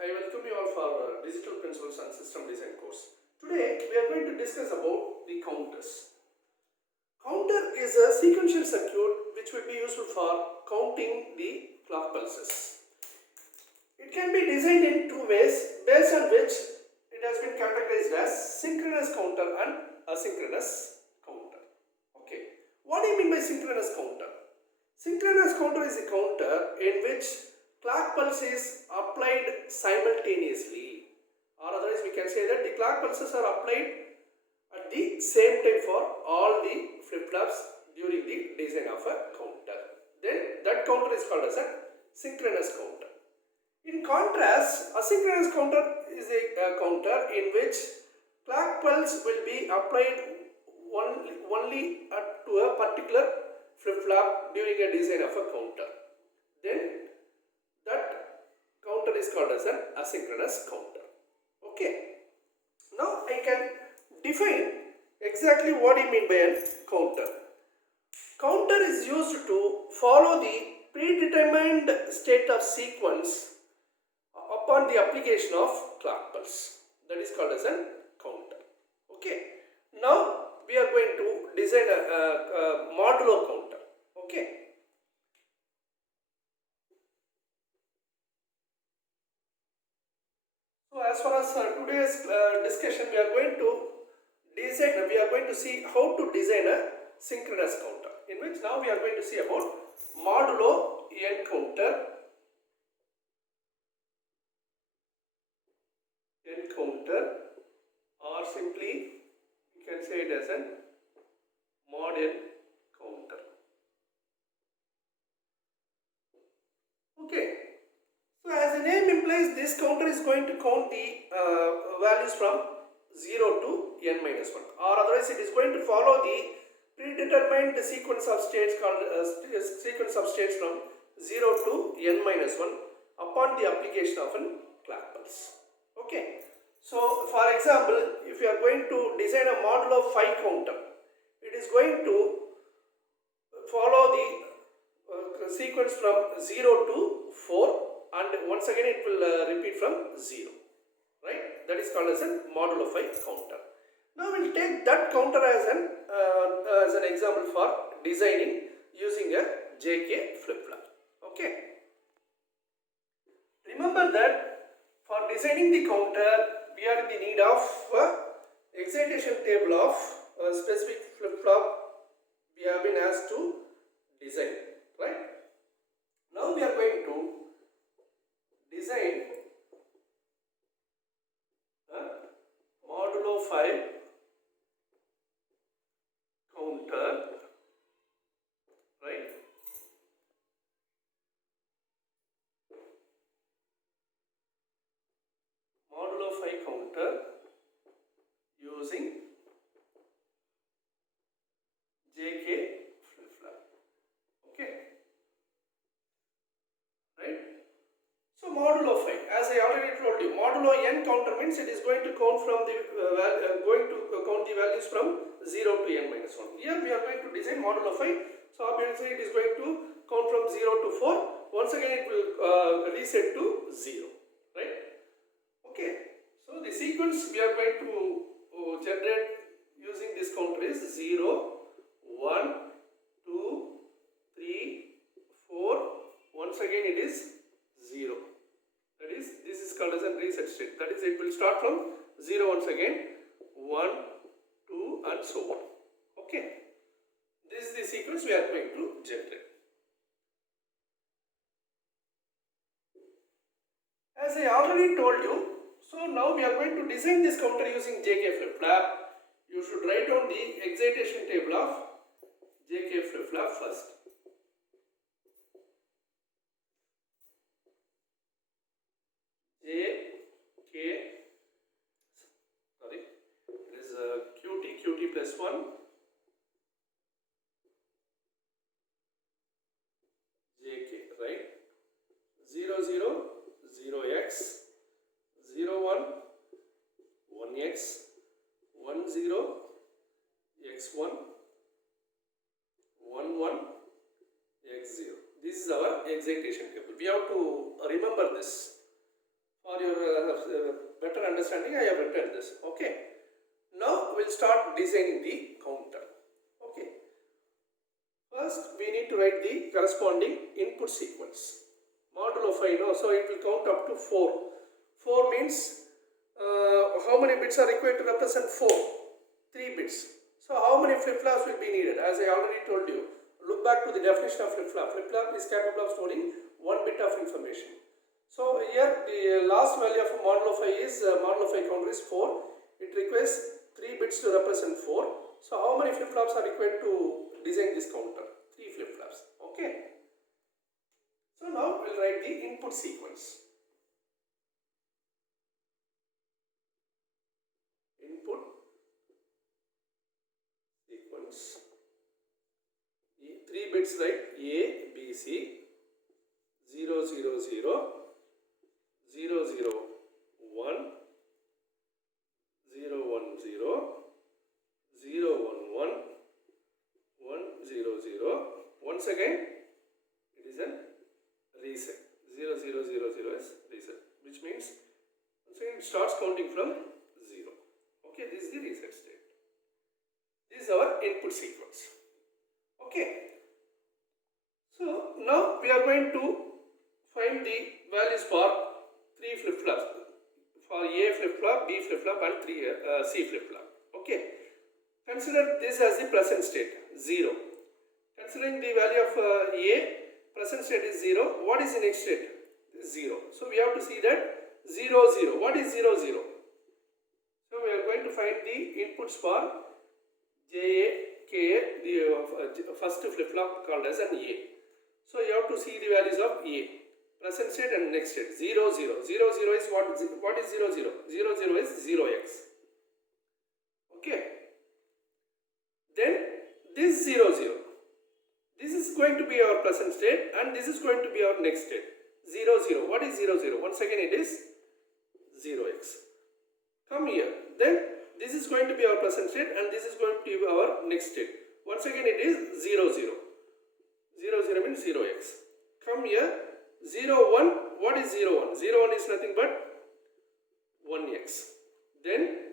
I welcome you all for Digital Principles and System Design course. Today we are going to discuss about the counters. Counter is a sequential circuit which will be useful for counting the clock pulses. It can be designed in two ways based on which it has been categorized as synchronous counter and asynchronous counter. Okay, what do you mean by synchronous counter? Synchronous counter is a counter in which clock pulse is applied simultaneously, or otherwise we can say that the clock pulses are applied at the same time for all the flip-flops during the design of a counter. Then that counter is called as a synchronous counter. In contrast, asynchronous counter is a counter in which clock pulse will be applied only to a particular flip-flop during a design of a counter. Then that counter is called as an asynchronous counter. Okay. Now I can define exactly what I mean by a counter. Counter is used to follow the predetermined state of sequence upon the application of clock pulse. That is called as a counter. Okay. Now we are going to design a modulo counter. Okay. So as far as today's discussion, we are going to see how to design a synchronous counter, in which now we are going to see about modulo n counter, or simply you can say it as a mod n counter. Okay. So as the name implies, this counter is going to count the values from 0 to n minus 1, or otherwise it is going to follow the predetermined sequence of states called from 0 to n minus 1 upon the application of a clock pulse. Okay. So for example, if you are going to design a modulo 5 counter, it is going to follow the sequence from 0 to 4, and once again it will repeat from 0, right? That is called as a modulo 5 counter. Now we will take that counter as an example for designing using a JK flip-flop. Okay. Remember that for designing the counter, we are in the need of excitation table of a specific flip-flop we have been asked to design, right? Now we are going to design the modulo 5 counter, right? Modulo 5 counter using JK flip-flop. Okay, right? So modulo 5, as I already told you, modulo n counter means it is going to count from the count the values from 0 to n minus 1. Here we are going to design modulo 5. So obviously it is going to count from 0 to 4. Once again it will reset to 0, right? Okay. So the sequence we are going to generate using this counter is 0, 1, 2, 3, 4. Once again it is 0. That is, this is called as a reset state. That is, it will start from 0 once again, 1, 2, and so on. Okay. This is the sequence we are going to generate. As I already told you, so now we are going to design this counter using JK flip-flop. You should write down the excitation table of JK flip-flop first. QT plus 1, JK, right? 0, 0, 0x, 0, 1, 1x, 1, 0, x1, 1, 1, x0. This is our excitation table. We have to remember this for your better understanding, I have written this. Okay. Now we'll start designing the counter. Okay. First, we need to write the corresponding input sequence. Modulo 5, no? So it will count up to 4. 4 means how many bits are required to represent 4? 3 bits. So how many flip-flops will be needed? As I already told you, look back to the definition of flip-flop. Flip-flop is capable of storing 1 bit of information. So here the last value of modulo 5 is modulo 5 counter is 4. It requires 3 bits to represent 4. So how many flip-flops are required to design this counter? 3 flip-flops. Okay. So now we'll write the input sequence. Input sequence. 3 bits, right? A, B, C, 0, 0, 0, 0, 0, 1, 0, 1, 0, 0, 1, 1, 1, 0, 0. Once again, it is a reset. 0, 0, 0, 0 is reset, which means once again it starts counting from 0. Okay, this is the reset state. This is our input sequence. Okay. So now we are going to find the values for 3 flip-flops. For A flip-flop, B flip-flop and C flip-flop. Okay. Consider this as the present state, 0. Considering the value of A, present state is 0. What is the next state? 0. So we have to see that 0, 0. What is 0, 0? So we are going to find the inputs for JA, KA, the first flip-flop called as an A. So you have to see the values of A. Present state and next state. 0, 0. 0, 0 is what is 0, 0? 0, 0 is 0x. Okay. Then this 0, 0. This is going to be our present state and this is going to be our next state. 0, 0. What is 0, 0? Once again it is 0x. Come here. Then this is going to be our present state and this is going to be our next state. Once again it is 0, 0. 0, 0 means 0x. Come here. 0, 1. What is 0, 1? 0, 1 is nothing but 1x. Then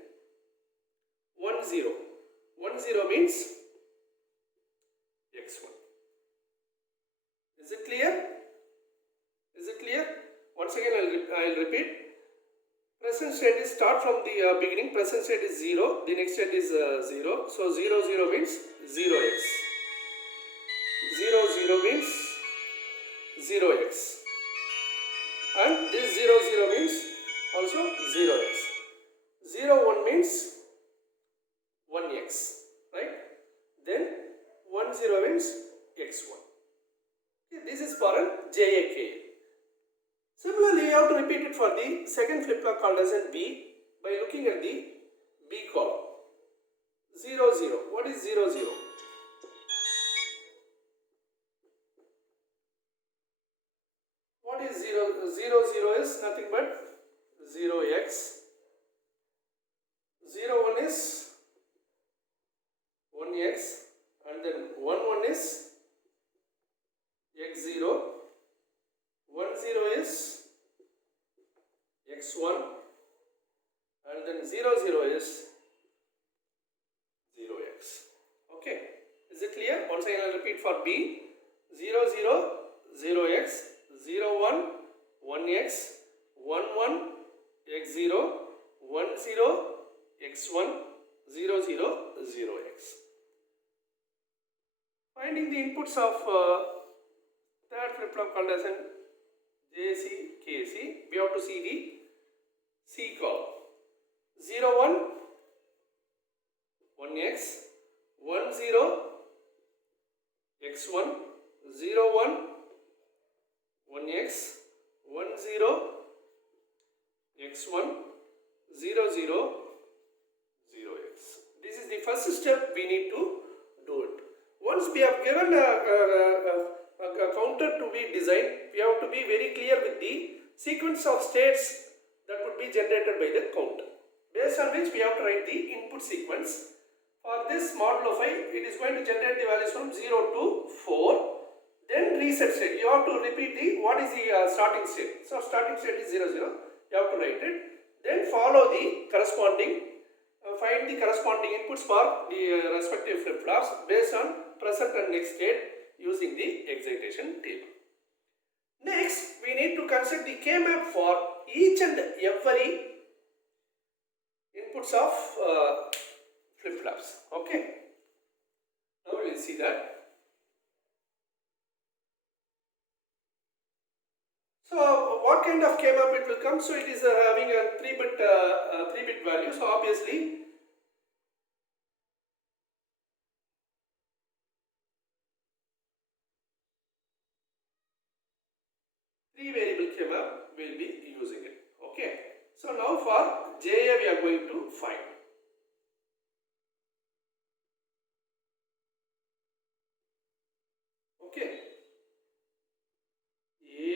1, 0. 1, 0 means x1. Is it clear? Is it clear? Once again I'll repeat. Present state is start from the beginning. Present state is 0. The next state is 0. So 0, 0 means 0x. 0, 0 means 0x. And this 0, 0 means also 0x. 0, 1 means 1x. Right? Then 1, 0 means x1. Okay, this is for an JAK. Similarly, you have to repeat it for the second flip-flop called as an B by looking at the B column. 0, 0. What is 0, 0? What is 0? 0, 0 is nothing but 0x. 0, 1 is 1x. And then 1, 1 is x0. 1, 0 is x1. And then 0, 0 is 0x. Okay. Is it clear? Once again I will repeat for B. 0, 0, 0x. 0, 1, 1x. 1, 1, x0. 1, 0, x1. 0, 0, 0x. Finding the inputs of third flip-flop called as an JC, KC, we have to see the C column. 0, 1, 1x, 1, 0, x1, 0, 1, 1x, 1, 0, x1, 0, 0, 0x. This is the first step we need to do it. Once we have given a counter to be designed, we have to be very clear with the sequence of states that would be generated by the counter. Based on which we have to write the input sequence. For this modulo 5, it is going to generate the values from 0 to 4. Then reset state. You have to repeat the what is the starting state. So starting state is 0, 0. you have to write it. Then follow the corresponding, find the corresponding inputs for the respective flip-flops based on present and next state using the excitation table. Next, we need to construct the K-map for each and every inputs of flip-flops. Okay. Now we will see that. So what kind of K-map it will come? So it is having a 3-bit value. So obviously 3-variable K-map will be using it. Okay. So now for JA we are going to find. Okay. A,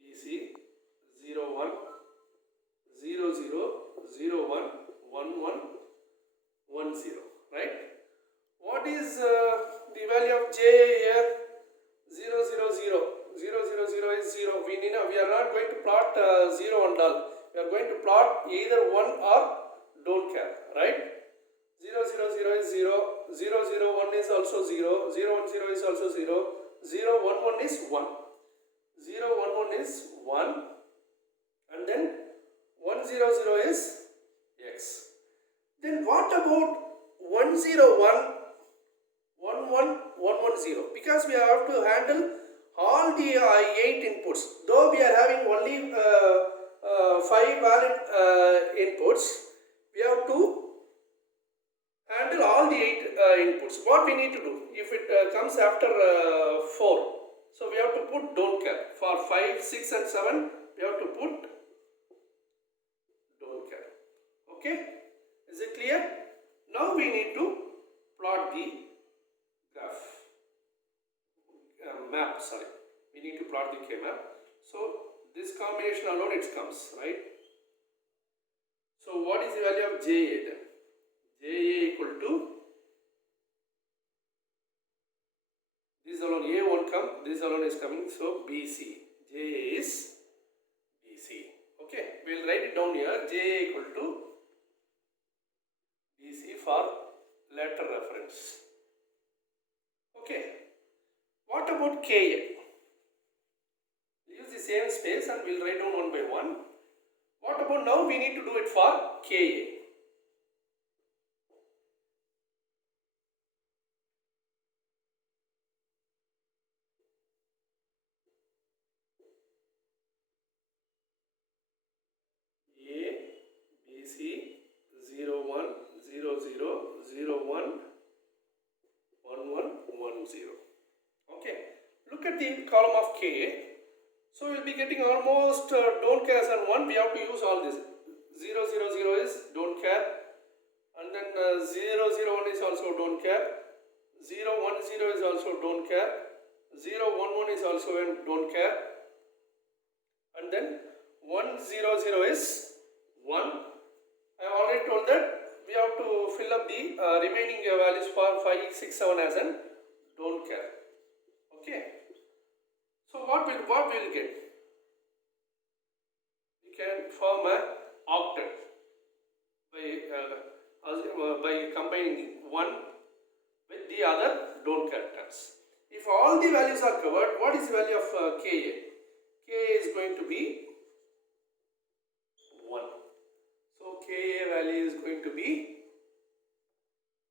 B, C, 0, 1, 0, 0, 0, 1, 1, 1, 1, 0. Right? What is the value of J here? 0, 0, 0. 0, 0, 0 is 0. We are not going to plot 0 and all. We are going to plot either 1 or don't care. Right? 0, 0, 0 is 0. 0, 0, 1 is also 0. 0, 1, 0 is also 0. 0, 1, 1 is 1. 0, 1, 1 is 1. And then 1, 0, 0 is x. Then what about 1, 0, 1, 1, 1, 1, 1, 0? Because we have to handle all the 8 inputs. Though we are having only 5 valid inputs, we have to handle all the 8 inputs. What we need to do? If it comes after 4, so we have to put don't care. For 5, 6 and 7, we have to put don't care. Okay? Is it clear? Now we need to plot the graph. Map, sorry. We need to plot the K-map. So this combination alone it comes, right? So what is the value of JA then? JA equal to this alone, A won't come, this alone is coming, so BC. JA is BC. Okay, we'll write it down here. JA equal to BC for later reference. Okay. What about KA? Use the same space and we'll write down one by one. What about now? We need to do it for KA. A, B, C, 0, 1, 0, 0, 0, 1, 1, 1, 1, 0. Okay, look at the column of K. So we'll be getting almost don't care as an 1. We have to use all this. 0, 0, 0 is don't care. And then 0, 0, 1 is also don't care. 0, 1, 0 is also don't care. 0, 1, 1 is also don't care. And then 1, 0, 0 is 1. I have already told that we have to fill up the remaining values for 5, 6, 7 as an don't care. Okay. So what will get? You can form a octet by combining one with the other don't care terms. If all the values are covered, what is the value of Ka? Ka is going to be 1. So Ka value is going to be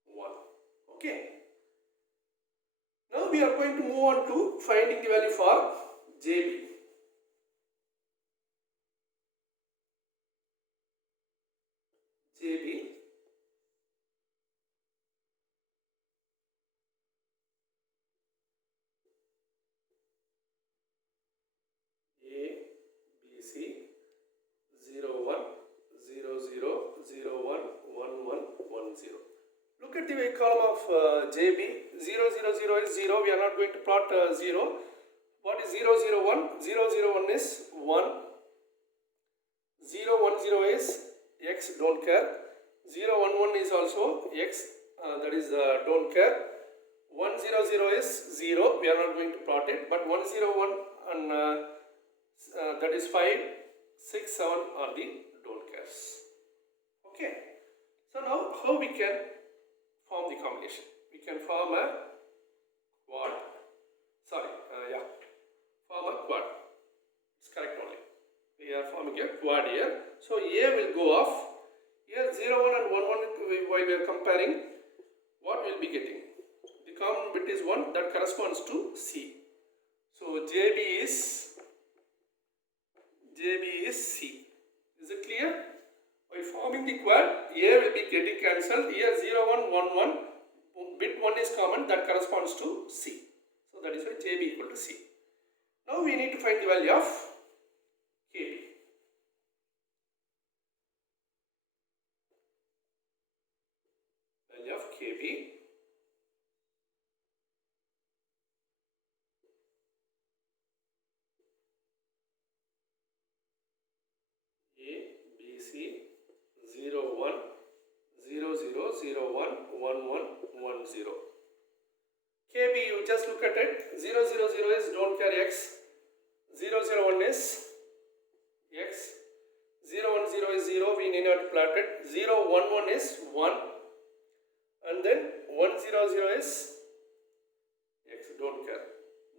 1. Okay. Now we are going to move on to finding the value for JB. JB A, B, C 0, 1, 0, 0, 0, 1, 1, 1, 1, 0. Look at the column of JB. 0, 0, 0 is 0. We are not going to plot 0. What is 0, 0, 1? 0, 0, 1 is 1. 0, 1, 0 is x, don't care. 0, 1, 1 is also x, that is don't care. 1, 0, 0 is 0. We are not going to plot it. But 1, 0, 1 and that is 5. 6, 7 are the don't cares. Okay. So now how we can form the combination? We can form a quad. Form a quad. It's correct only. We are forming a quad here. So A will go off. Here 0, 1 and 1, 1 while we are comparing, what we will be getting? The common bit is 1, that corresponds to C. So JB is C. Is it clear? By forming the quad, A will be getting cancelled. Here 0, 1, 1, 1. Bit 1 is common, that corresponds to C. So that is why JB equal to C. Now we need to find the value of KB. Value of KB. A, B, C, 0, 1, 0, 0, 0, 1, 1, 1, 1, 0. KB, you just look at it. 0, 0, 0 is don't care X. 0, 0, 1 is X. 0, 1, 0 is 0. We need not plot it. 0, 1, 1 is 1. And then 1, 0, 0 is X. Don't care.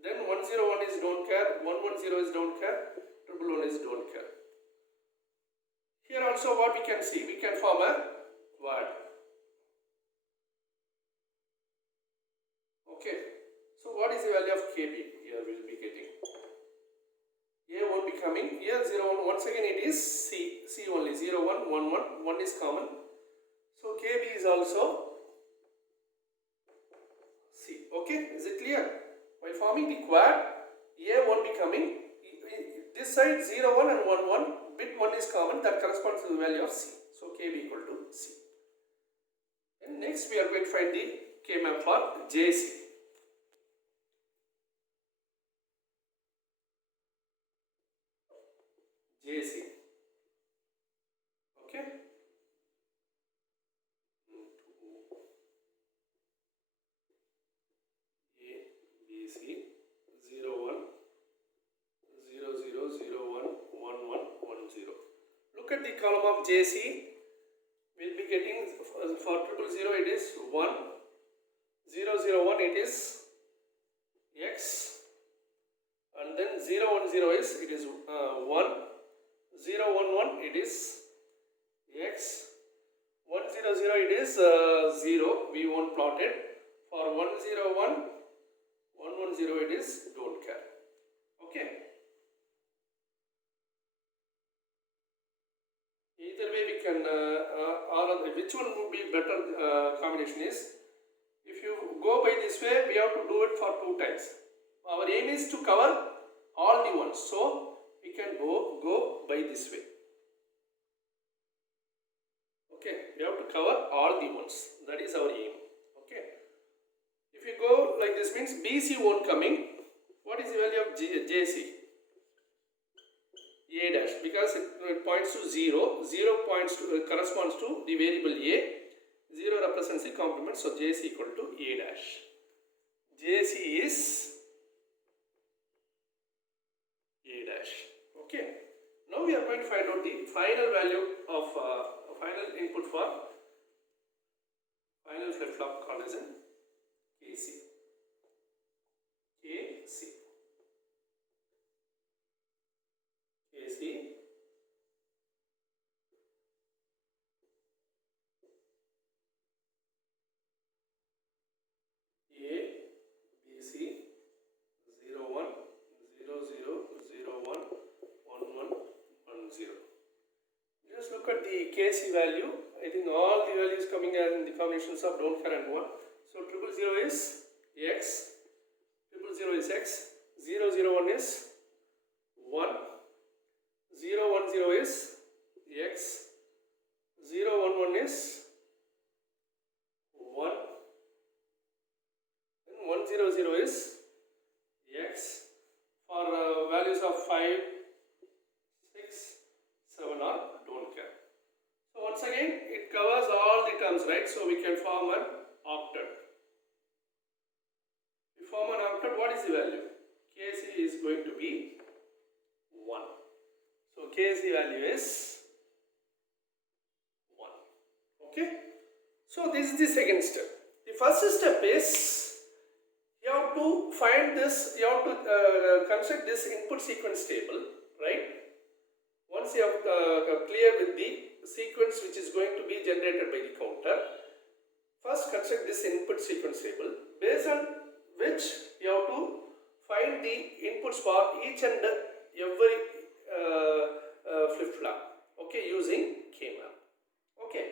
Then 1, 0, 1 is don't care. 1, 1, 0 is don't care. 1, 1 is don't care. Here also what we can see? We can form a quad. Okay. So what is the value of KB? Here we will be getting. A won't be coming. Here 0, 1. Once again it is C. C only. 0, 1, 1, 1. 1 is common. So KB is also C. Okay. Is it clear? While forming the quad, A won't be coming. This side 0, 1 and 1, 1. Bit 1 is common. That corresponds to the value of C. So KB equal to C. And next we are going to find the K map for JC. JC. Okay. A, B, C, 0, 1, 0, 0, 0, 1, 1, 1, 1, 0. Look at the column of JC. We'll be getting for 000 it is 1, 0, 0, 1 it is X, and then 0, 1, 0 is 1, 0, 1, 1 it is X, 1, 0, 0 it is 0. We won't plot it. For 1, 0, 1, 1, 1, 0 it is don't care. Okay. Either way we can, which one would be better combination is, if you go by this way, we have to do it for 2 times. Our aim is to cover all the ones, so we can go by this way. Okay, we have to cover all the ones. That is our aim. Okay. If you go like this means BC won't coming. What is the value of JC? A dash, because it points to 0. 0 points to corresponds to the variable A. 0 represents the complement, so JC equal to A dash. JC is A dash. Okay. Now we are going to find out the final value of final input for final flip flop called as an KC. KC. KC. Just look at the KC value. I think all the values coming as in the combinations of don't care and 1. So 000 is X, 000 is X, 001 is 1, 010 is X, 011 is 1, and 100 is X. For values of 5, 6, 7 are don't care. So once again it covers all the terms, right? So we can form an octet. We form an octet. What is the value? KC is going to be 1. So KC value is 1. Okay. So this is the second step. The first step is you have to find this, you have to construct this input sequence table, right? Once you have clear with the sequence which is going to be generated by the counter, first construct this input sequence table based on which you have to find the inputs for each and every flip-flop, okay, using K-map. Okay,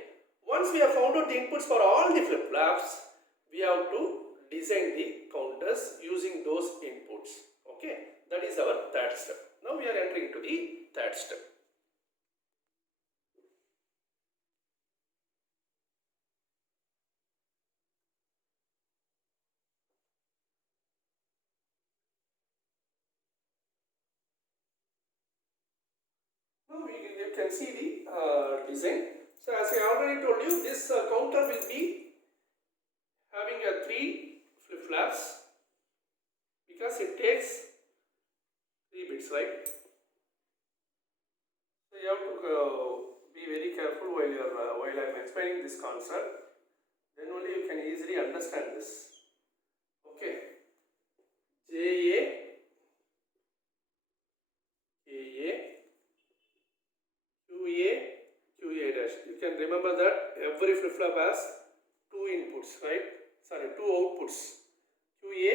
once we have found out the inputs for all the flip-flops, we have to design the counters using those inputs. Okay, that is our third step. Now we are entering into the third step. Now you can see the design. So as I already told you, this counter will be having a 3 flip-flops because it takes 3 bits, right? So you have to be very careful while I am explaining this concept. Then only you can easily understand this. Okay. JA, KA, QA, QA dash. You can remember that every flip-flop has 2 inputs, right? Sorry, 2 outputs. QA,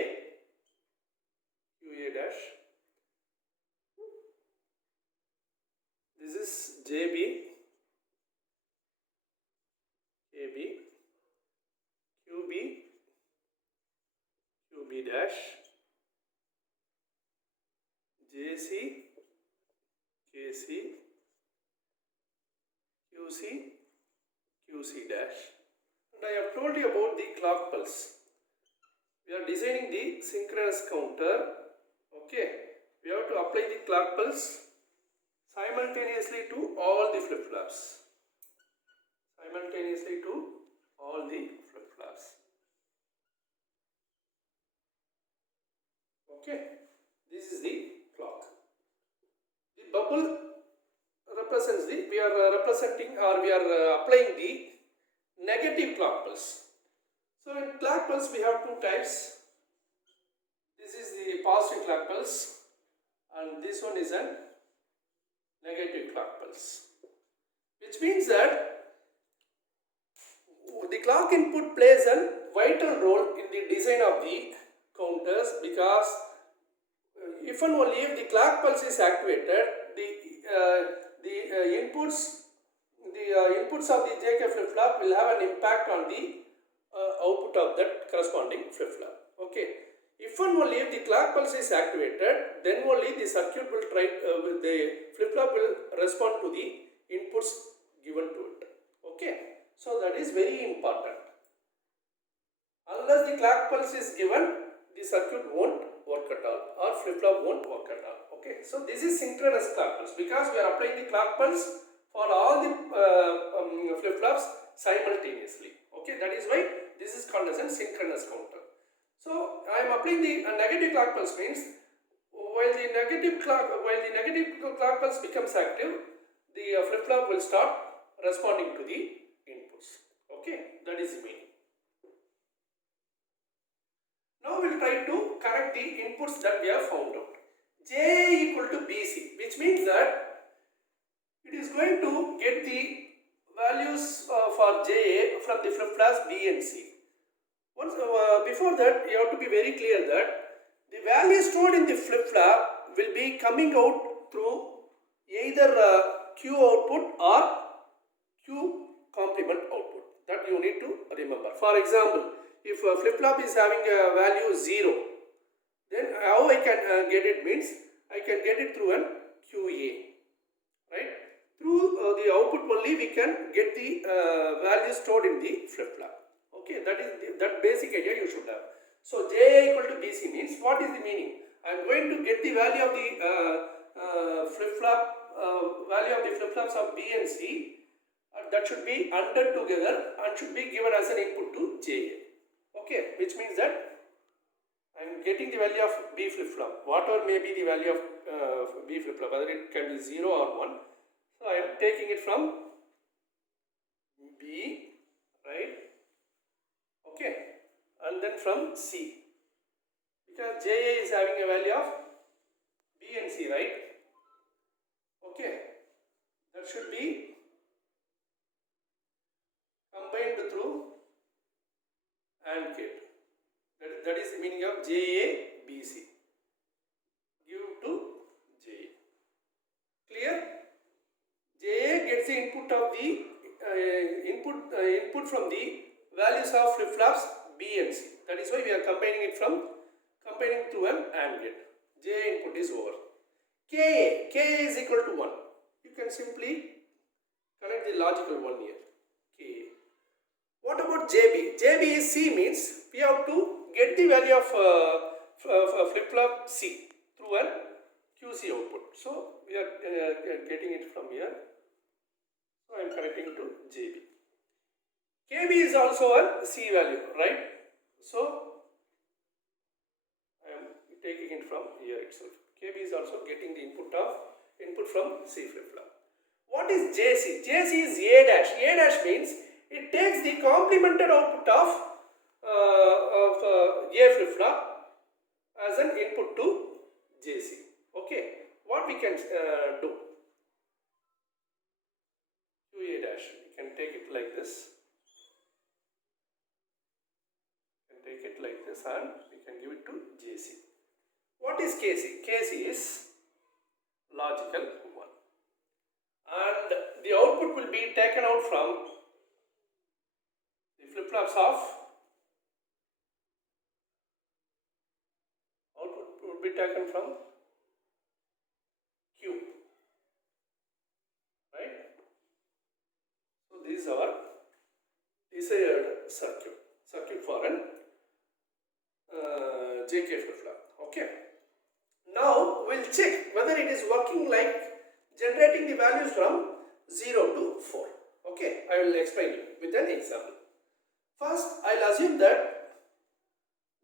QA dash. This is JB, KB, QB, QB dash, JC, KC, QC, QC dash. And I have told you about the clock pulse. We are designing the synchronous counter. Okay, we have to apply the clock pulse simultaneously to all the flip-flops. Simultaneously to all the flip-flops. Okay, this is the clock. The bubble represents the, we are representing or we are applying the negative clock pulse. So in clock pulse we have 2 types. This is the positive clock pulse and this one is a negative clock pulse, which means that the clock input plays a vital role in the design of the counters because if and only if the clock pulse is activated, the inputs of the JK flip-flop will have an impact on the output of that corresponding flip-flop. Okay. If and only if the clock pulse is activated, then only the circuit will try, the flip-flop will respond to the inputs given to it. Okay. So that is very important. Unless the clock pulse is given, the circuit won't work at all or flip-flop won't work at all. Okay. So this is synchronous clock pulse because we are applying the clock pulse for all the flip-flops simultaneously. Okay. That is why this is called as a synchronous counter. So I am applying the negative clock pulse means while the negative clock pulse becomes active, the flip-flop will start responding to the inputs. Okay, that is the meaning. Now we will try to connect the inputs that we have found out. JA equal to BC, which means that it is going to get the values for JA from the flip-flops B and C. Once, before that, you have to be very clear that the value stored in the flip-flop will be coming out through either Q output or Q complement output. That you need to remember. For example, if a flip-flop is having a value 0, then how I can get it means I can get it through an QA, right? Through the output only we can get the value stored in the flip-flop. Okay, that basic idea you should have. So JA equal to BC means what is the meaning? I am going to get the value of the flip-flops of B and C. That should be added together and should be given as an input to JA. Okay, which means that I am getting the value of B flip-flop, whatever may be the value of B flip flop, whether it can be 0 or 1. So I am taking it from B, right? Okay, and then from C, because JA is having a value of B and C, right? Okay, that should be combined through AND gate. That is the meaning of JA BC. Give to JA. Clear? JA gets the input of the input from the values of flip flops B and C. That is why we are combining through an AND gate. JA input is over. KA is equal to 1. You can simply connect the logical one here. KA. What about JB? JB is C, means we have to get the value of flip flop C through an QC output. So we are getting it from here. So I am connecting to JB. KB is also a C value, right? So I am taking it from here itself. KB is also getting the input from C flip flop. What is JC? JC is A dash. A dash means it takes the complemented output of A flip flop as an input to JC. Okay, what we can do? QA dash, we can take it like this. And we can give it to JC. What is KC? KC is logical 1. And the output will be taken out from the flip flops of Q. Right? So this is our desired circuit for an JK flip flop. Okay. Now we'll check whether it is working like generating the values from 0 to 4. Okay, I will explain you with an example. First, I'll assume that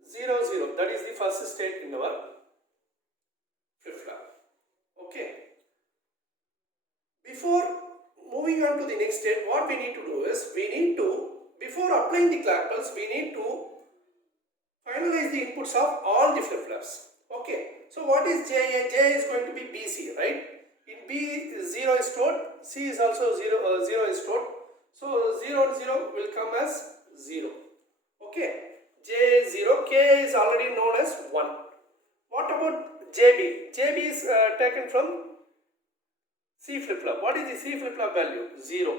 0, 0, that is the first state in our flip flop. Okay. Before moving on to the next state, what we need to do is, before applying the clock pulse, we need to finalize the inputs of all the flip flops. Okay, so what is JA? JA is going to be BC, right? In B, 0 is stored, C is also 0, 0 is stored. So 0 and 0 will come as 0. Okay, JA is 0, K is already known as 1. What about JB? JB is taken from C flip flop. What is the C flip flop value? 0.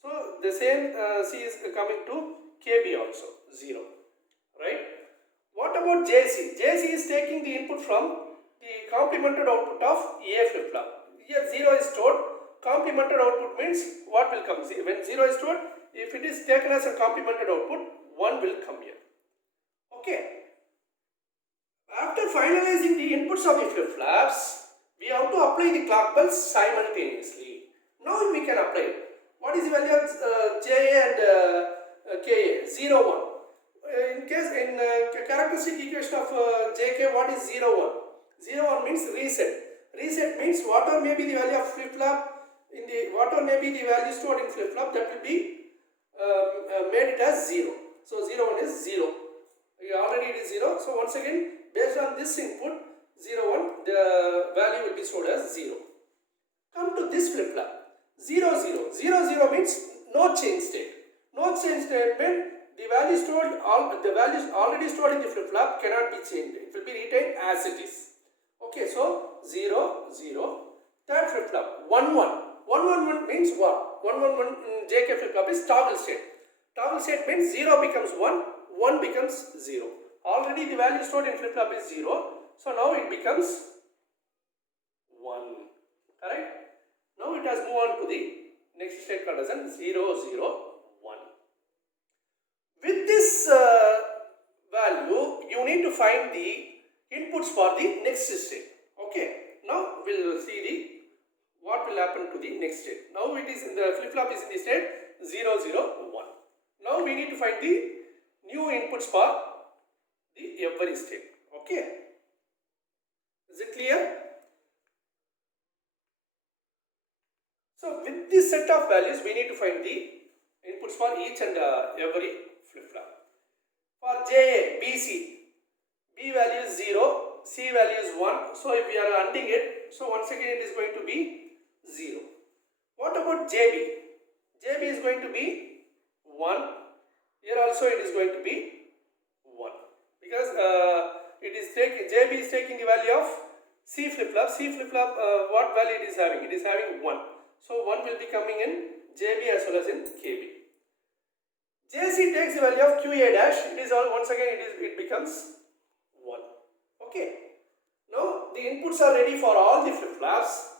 So the same C is coming to KB also, 0. Right? What about JC? JC is taking the input from the complemented output of A flip flop. Here 0 is stored. Complemented output means what will come? When 0 is stored, if it is taken as a complemented output, 1 will come here. Okay. After finalizing the inputs of the flip flops, we have to apply the clock pulse simultaneously. Now we can apply it. What is the value of JA and KA? 0, 1. In characteristic equation of JK, what is 0, 1? 0, 1 means reset. Reset means whatever may be the value of flip flop, whatever may be the value stored in flip flop, that will be made it as 0. So 0, 1 is 0. Already it is 0. So once again, based on this input 0, 1, the value will be stored as 0. Come to this flip flop. 0, 0. 0, 0 means no change state. No change state means the values already stored in the flip flop cannot be changed. It will be retained as it is. Okay, so 0, 0. Third flip flop 1, 1. 1, 1, 1 means what? 1, 1, 1 in JK flip flop is toggle state. Toggle state means 0 becomes 1, 1 becomes 0. Already the value stored in flip flop is 0. So now it becomes 1. Correct? Now it has moved on to the next state called as 0, 0, 1. With this value, you need to find the inputs for the next state. Okay. Now we will see what will happen to the next state. Now it is in the flip flop is in the state 0, 0, 1. Now we need to find the new inputs for the every state. Okay. Is it clear? So with this set of values, we need to find the inputs for each and every flip-flop. For JA, BC, B value is 0, C value is 1. So if we are ANDing it, so once again it is going to be 0. What about JB? JB is going to be 1. Here also it is going to be 1. Because JB is taking the value of C flip-flop. C flip-flop, what value it is having? It is having 1. So 1 will be coming in JB as well as in KB. JC takes the value of QA dash. It is all once again it becomes 1. Okay. Now the inputs are ready for all the flip-flops.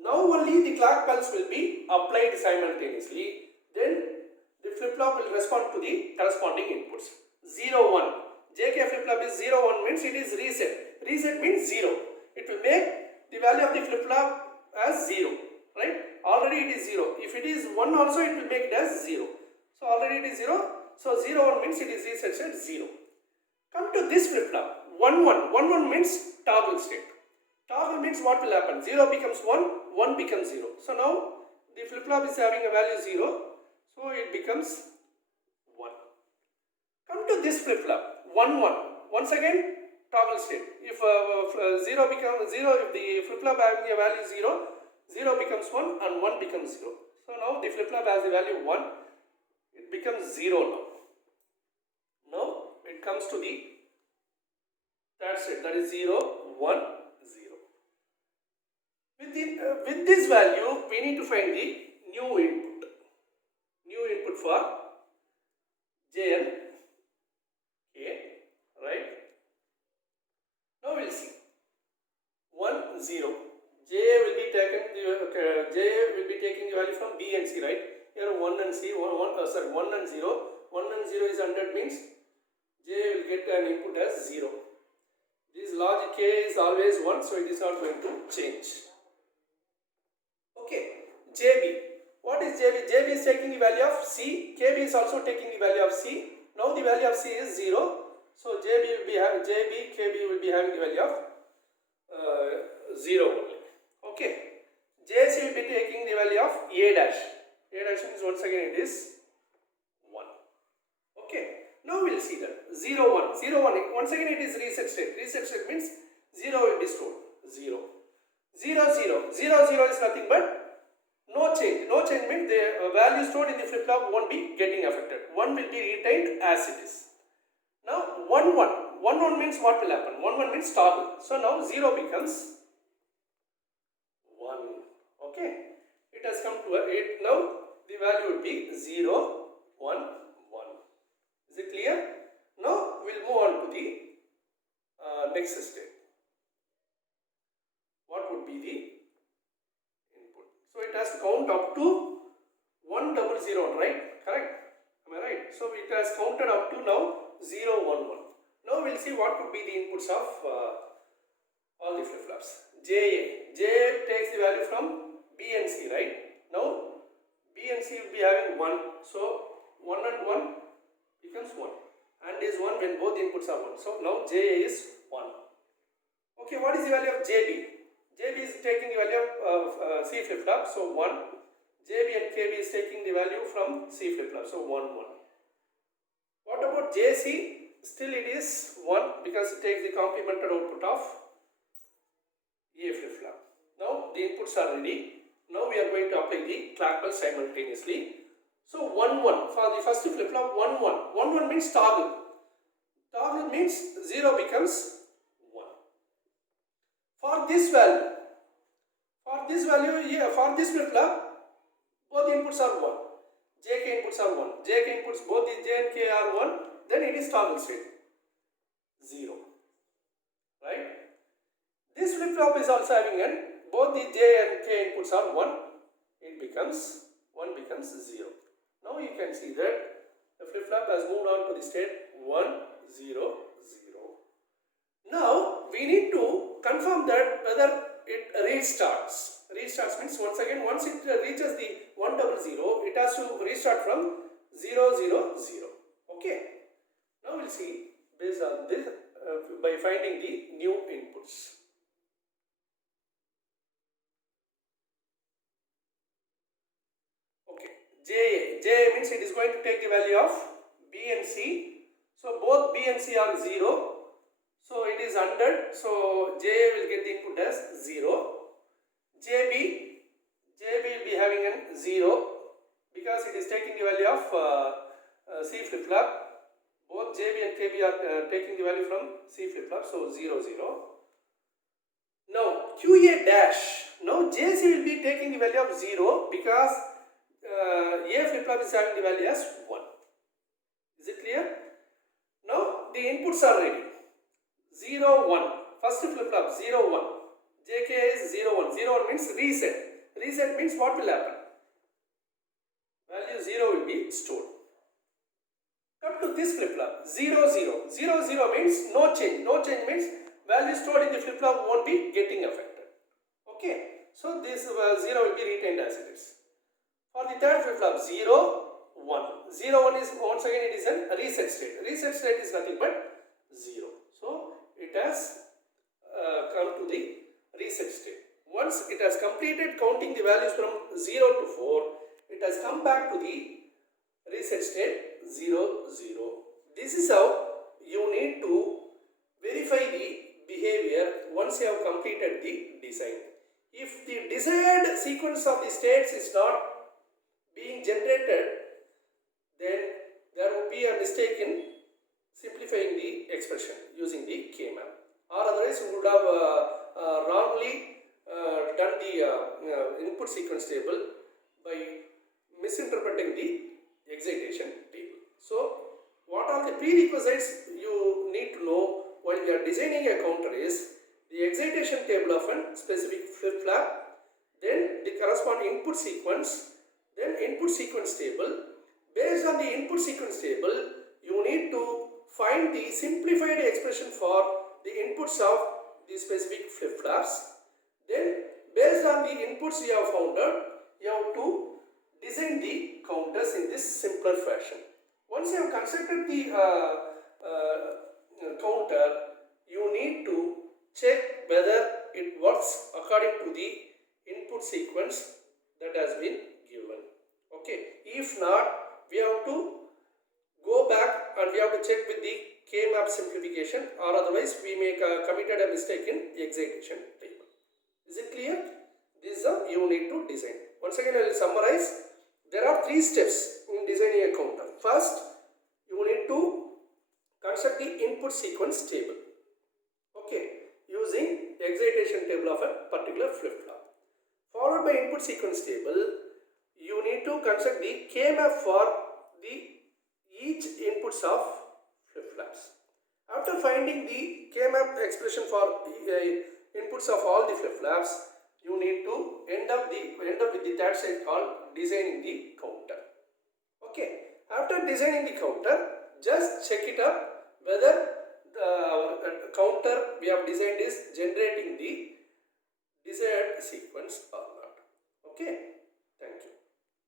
Now only the clock pulse will be applied simultaneously. Then the flip-flop will respond to the corresponding inputs. 0, 1. JK flip-flop is 0, 1 means it is reset. Reset means 0. It will make the value of the flip-flop as 0. Right? Already it is 0. If it is 1 also, it will make it as 0. So already it is 0. So 0, 1 means it is reset at 0. Come to this flip-flop. 1, 1. 1, 1 means toggle state. Toggle means what will happen? 0 becomes 1, 1 becomes 0. So now the flip-flop is having a value 0. So it becomes 1. Come to this flip-flop. 1, 1. Once again toggle state. If 0 becomes 0, if the flip-flop having a value 0, 0 becomes 1 and 1 becomes 0. So now the flip-flop has the value 1. It becomes 0 now. Now it comes to the third state, that is 0, 1, 0. With this value, we need to find the new input. New input for J and K, right? Now we'll see. 1, 0. J will be taking the value from B and C, right? Here 1 and C, 1 and 0. 1 and 0 is 100 means J will get an input as 0. This logic K is always 1, so it is not going to change. Okay, JB. What is JB? JB is taking the value of C. KB is also taking the value of C. Now the value of C is 0. So KB will be having the value of 0 only. Okay. JC will be taking the value of A dash. A dash means once again it is 1. Okay. Now we will see that 0, 1. 0, 1. Once again it is reset state. Reset state means 0 will be stored. 0. 0, 0. 0, 0 is nothing but no change. No change means the value stored in the flip-flop won't be getting affected. 1 will be retained as it is. Now 1, 1. 1, 1 means what will happen? 1, 1 means toggle. So now 0 becomes 1. Okay. It has come to it. Now the value would be 0, 1, 1. Is it clear? Now we'll move on to the next state. What would be the input? So it has to count up to 100, right? Correct? Am I right? So it has counted up to now 0, 1, 1. Now we'll see what could be the inputs of all the flip-flops. JA. JA takes the value from B and C, right? Now B and C will be having 1. So 1 and 1 becomes 1. And is 1 when both the inputs are 1. So now JA is 1. Okay, what is the value of JB? JB is taking the value of C flip-flop. So 1. JB and KB is taking the value from C flip-flop. So 1, 1. What about JC? Still it is 1 because it takes the complemented output of A flip-flop. Now the inputs are ready. Now we are going to apply the clock pulse simultaneously. So 1, 1 for the first flip-flop. 1, 1. 1, 1 means toggle. Toggle means 0 becomes 1. For this value, for this flip-flop, both the inputs are 1. JK inputs are 1. JK inputs, both the J and K are 1. Then it is toggle state 0. Right? This flip-flop is also having an both the J and K inputs are 1. It becomes 1 becomes 0. Now you can see that the flip-flop has moved on to the state 1, 0, 0. Now we need to confirm that whether it restarts. Restarts means once again, once it reaches the 100, it has to restart from 0, 0, 0. Okay. Now we'll see based on this by finding the new inputs. JA means it is going to take the value of B and C. So both B and C are 0. So it is 100. So JA will get the input as 0. JB will be having an 0 because it is taking the value of C flip flop. Both JB and KB are taking the value from C flip flop. So 0 0. Now QA dash. Now JC will be taking the value of 0 because A flip flop is having the value as 1. Is it clear? Now the inputs are ready. 0 1. First flip flop 0 1. JK is 0 1. 0 1 means reset. Reset means what will happen? Value 0 will be stored. Come to this flip flop 0 0. 0 0 means no change. No change means value stored in the flip flop won't be getting affected. Okay. So this 0 will be retained as it is. For the third flip flop 0 1. 0 1 is once again it is a reset state. Reset state is nothing but 0. So it has come to the reset state. Once it has completed counting the values from 0 to 4, it has come back to the reset state 0 0. This is how you need to verify the behavior once you have completed the design. If the desired sequence of the states is not being generated, then there would be a mistake in simplifying the expression using the K-map, or otherwise you would have wrongly done the input sequence table by misinterpreting the excitation table. So what are the prerequisites you need to know while you are designing a counter is the excitation table of a specific flip flop, then the corresponding input sequence, then input sequence table. Based on the input sequence table, you need to find the simplified expression for the inputs of the specific flip flops. Then based on the inputs you have found out, you have to design the counters in this simpler fashion. Once you have constructed the counter, you need to check whether it works according to the input sequence that has been given. Okay, if not, we have to go back and we have to check with the K-map simplification, or otherwise we may committed a mistake in excitation table. Is it clear? This is how you need to design. Once again I will summarize. There are 3 steps in designing a counter. First, you need to construct the input sequence table. Okay, using excitation table of a particular flip flop. Followed by input sequence table, you need to construct the K-map for the each inputs of flip flops. After finding the K-map expression for inputs of all the flip flops, you need to end up with the third side called designing the counter. Okay. After designing the counter, just check it up whether the counter we have designed is generating the desired sequence or not. Okay.